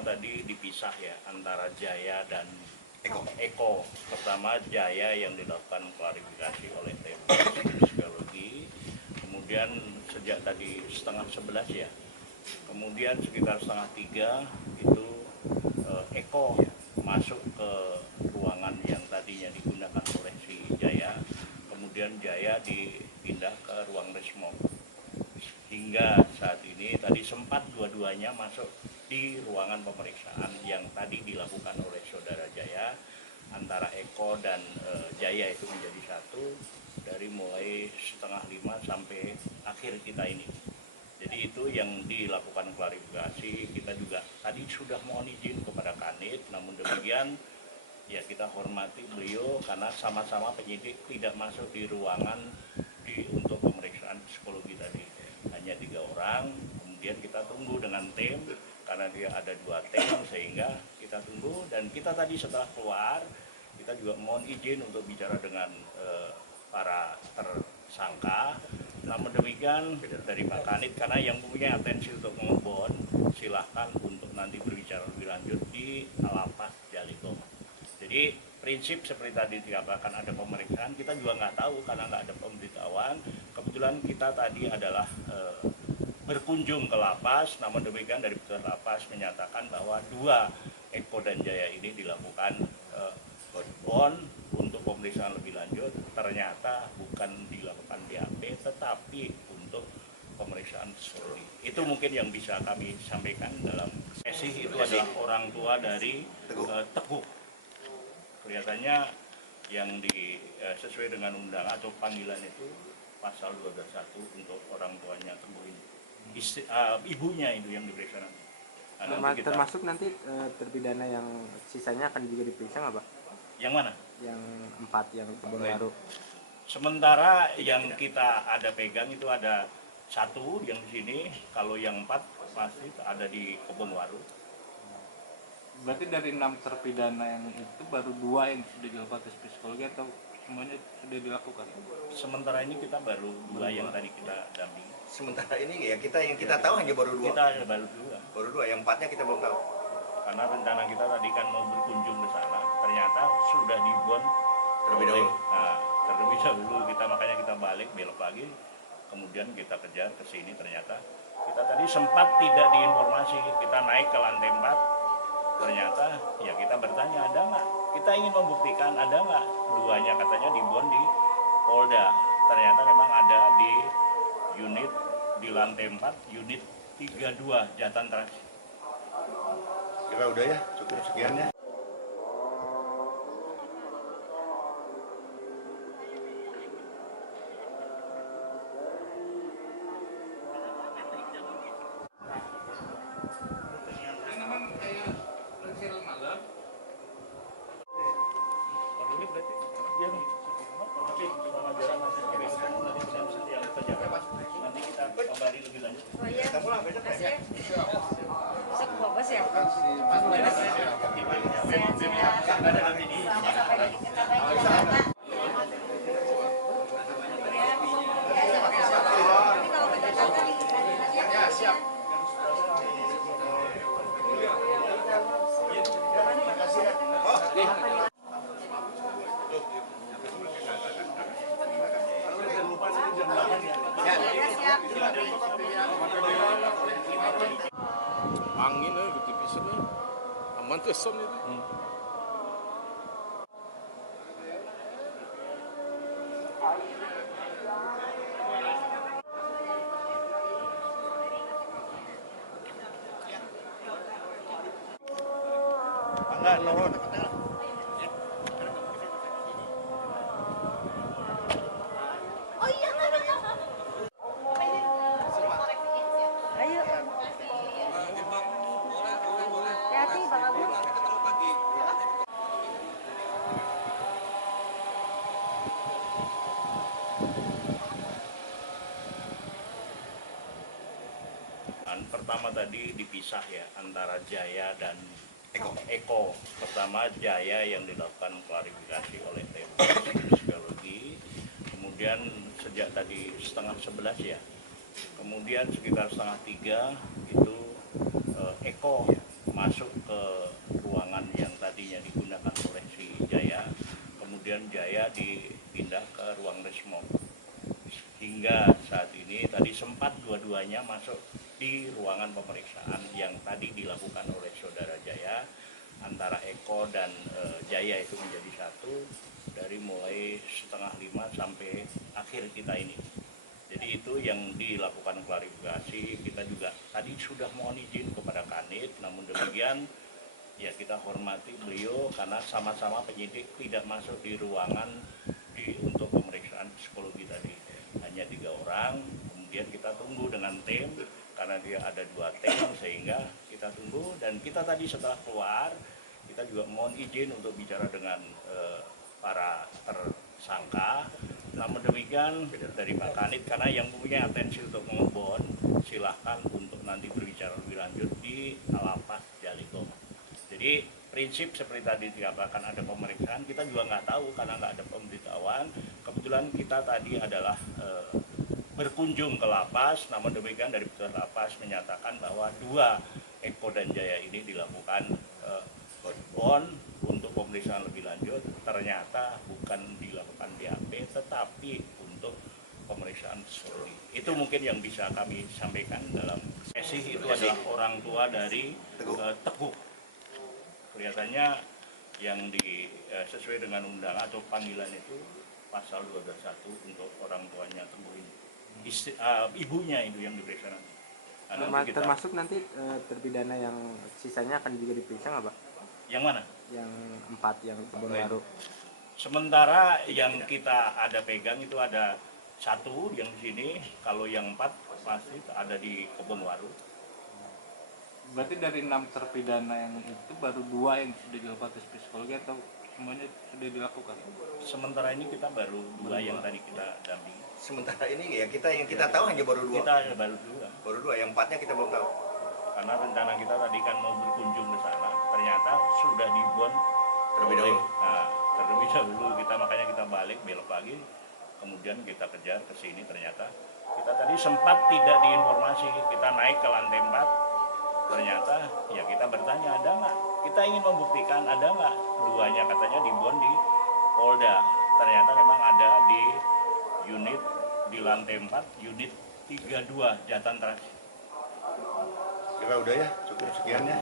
pertama tadi dipisah ya antara Jaya dan Eko. Pertama Jaya yang dilakukan klarifikasi oleh tim psikologi, kemudian sejak tadi setengah 11 ya, kemudian sekitar setengah 3 itu Eko masuk ke ruangan yang tadinya digunakan oleh si Jaya, kemudian Jaya dipindah ke ruang resmo. Hingga saat ini tadi sempat dua-duanya masuk di ruangan pemeriksaan yang tadi dilakukan oleh saudara Jaya, antara Eko dan Jaya itu menjadi satu dari mulai setengah 5 sampai akhir kita ini. Jadi itu yang dilakukan klarifikasi. Kita juga tadi sudah mohon izin kepada Kanit, namun demikian ya kita hormati beliau karena sama-sama penyidik tidak masuk di ruangan untuk pemeriksaan psikologi tadi. Hanya 3 orang, kemudian kita tunggu dengan tim karena dia ada 2 tim, sehingga kita tunggu. Dan kita tadi setelah keluar kita juga mohon izin untuk bicara dengan para tersangka. Namun demikian dari Pak Kanit, karena yang punya atensi untuk mengebon, silahkan untuk nanti berbicara lebih lanjut di Lapas Jaliko. Jadi prinsip seperti tadi dikatakan ada pemeriksaan, kita juga nggak tahu karena nggak ada pemberitahuan. Kebetulan kita tadi adalah berkunjung ke lapas, namun demikian dari petugas lapas menyatakan bahwa 2 Eko dan Jaya ini dilakukan bond untuk pemeriksaan lebih lanjut. Ternyata bukan dilakukan BAP, tetapi untuk pemeriksaan psikologi. Itu mungkin yang bisa kami sampaikan dalam sesi. Itu adalah orang tua dari Teguh. Kelihatannya yang sesuai dengan undangan atau panggilan itu pasal 221 untuk orang tuanya Teguh ini. Ibunya itu yang diperiksa nanti. Termasuk nanti terpidana yang sisanya akan juga diperiksa nggak, Pak? Yang mana? Yang 4 yang Kebun Waru. Sementara yang kita ada pegang itu ada 1 yang di sini, kalau yang 4 pasti ada di Kebun Waru. Berarti dari 6 terpidana yang itu baru 2 yang sudah dilakukan tes psikologi atau semuanya sudah dilakukan? Sementara ini kita baru 2 yang tadi kita dampingi. Sementara ini ya yang kita tahu hanya baru 2. Kita baru 2. Baru 2, yang 4-nya kita belum tahu. Karena rencana kita tadi kan mau berkunjung ke sana, ternyata sudah dibon Terlebih dahulu. Nah, terlebih dahulu kita, makanya kita balik belok lagi, kemudian kita kejar ke sini. Ternyata kita tadi sempat tidak diinformasi, kita naik ke lantai 4, ternyata ya kita bertanya ada nggak, kita ingin membuktikan ada nggak, 2-nya katanya dibon di Polda. Ternyata memang ada di unit di lantai 4, unit 32 Jatan Trans. Kira udah ya, cukup sekian ya. Nanti kita kembali lebih lanjut. Oh iya, makasih ya. Bisa ke bos ya? Sehat-sehat. Sampai nanti kita lagi ke Jakarta. Ya, sama-sama. Nanti kalau ke Jakarta nanti ya. Siap. Angin gitu pisahnya aman tuh son itu. Enggak, turun. Ayo. Hati-hati Bang Abu. Pertama tadi dipisah ya antara Jaya dan Eko. Pertama Jaya yang dilakukan klarifikasi oleh tim psikologi, kemudian sejak tadi setengah 11 ya, kemudian sekitar setengah 3 itu Eko masuk sehingga saat ini tadi sempat dua-duanya masuk di ruangan pemeriksaan yang tadi dilakukan oleh saudara Jaya, antara Eko dan Jaya itu menjadi satu dari mulai 4:30 sampai akhir kita ini. Jadi itu yang dilakukan klarifikasi. Kita juga tadi sudah mohon izin kepada Kanit, namun demikian ya kita hormati beliau karena sama-sama penyidik tidak masuk di ruangan untuk pemeriksaan psikologi tadi. Hanya 3 orang, kemudian kita tunggu dengan tim karena dia ada 2 tim sehingga kita tunggu, dan kita tadi setelah keluar kita juga mohon izin untuk bicara dengan para tersangka. Namun demikian dari Pak Kanit, karena yang punya atensi untuk mengebon, silahkan untuk nanti berbicara lebih lanjut di Lapas Jalikom. Jadi prinsip seperti tadi dikatakan ada pemeriksaan, kita juga nggak tahu karena nggak ada pemberitahuan. Kebetulan kita tadi adalah berkunjung ke lapas, namun demikian dari petugas lapas menyatakan bahwa 2 Eko dan Jaya ini dilakukan bond untuk pemeriksaan lebih lanjut. Ternyata bukan dilakukan BAP tetapi untuk pemeriksaan psikologi. Itu mungkin yang bisa kami sampaikan dalam sesi. Itu adalah orang tua dari Teguh. Kelihatannya yang sesuai dengan undangan atau panggilan itu pasal 221 untuk orang tuanya Teguh ini. Ibunya itu yang diperiksa nanti. Termasuk nanti terpidana yang sisanya akan juga diperiksa nggak, Pak? Yang mana? Yang 4 yang Kebon Baru. Sementara yang kita ada pegang itu ada 1 yang di sini, kalau yang 4 pasti ada di Kebon Waru. Berarti dari 6 terpidana yang itu baru 2 yang sudah dilakukan tes psikologi atau semuanya sudah dilakukan? Sementara ini kita baru 2 yang tadi kita dampingi. Sementara ini ya yang kita tahu hanya baru 2. Kita baru 2. Baru 2, yang 4-nya kita belum tahu. Karena rencana kita tadi kan mau berkunjung ke sana, ternyata sudah dibon Terlebih dahulu. Nah, terlebih dahulu kita, makanya kita balik belok lagi, kemudian kita kejar ke sini. Ternyata kita tadi sempat tidak diinformasi, kita naik ke lantai 4, ternyata ya kita bertanya ada nggak, kita ingin membuktikan ada nggak, 2-nya katanya dibon di Polda, ternyata memang ada di unit di lantai 4, unit 32 Jatan Transit. Kira udah ya, cukup sekian ya.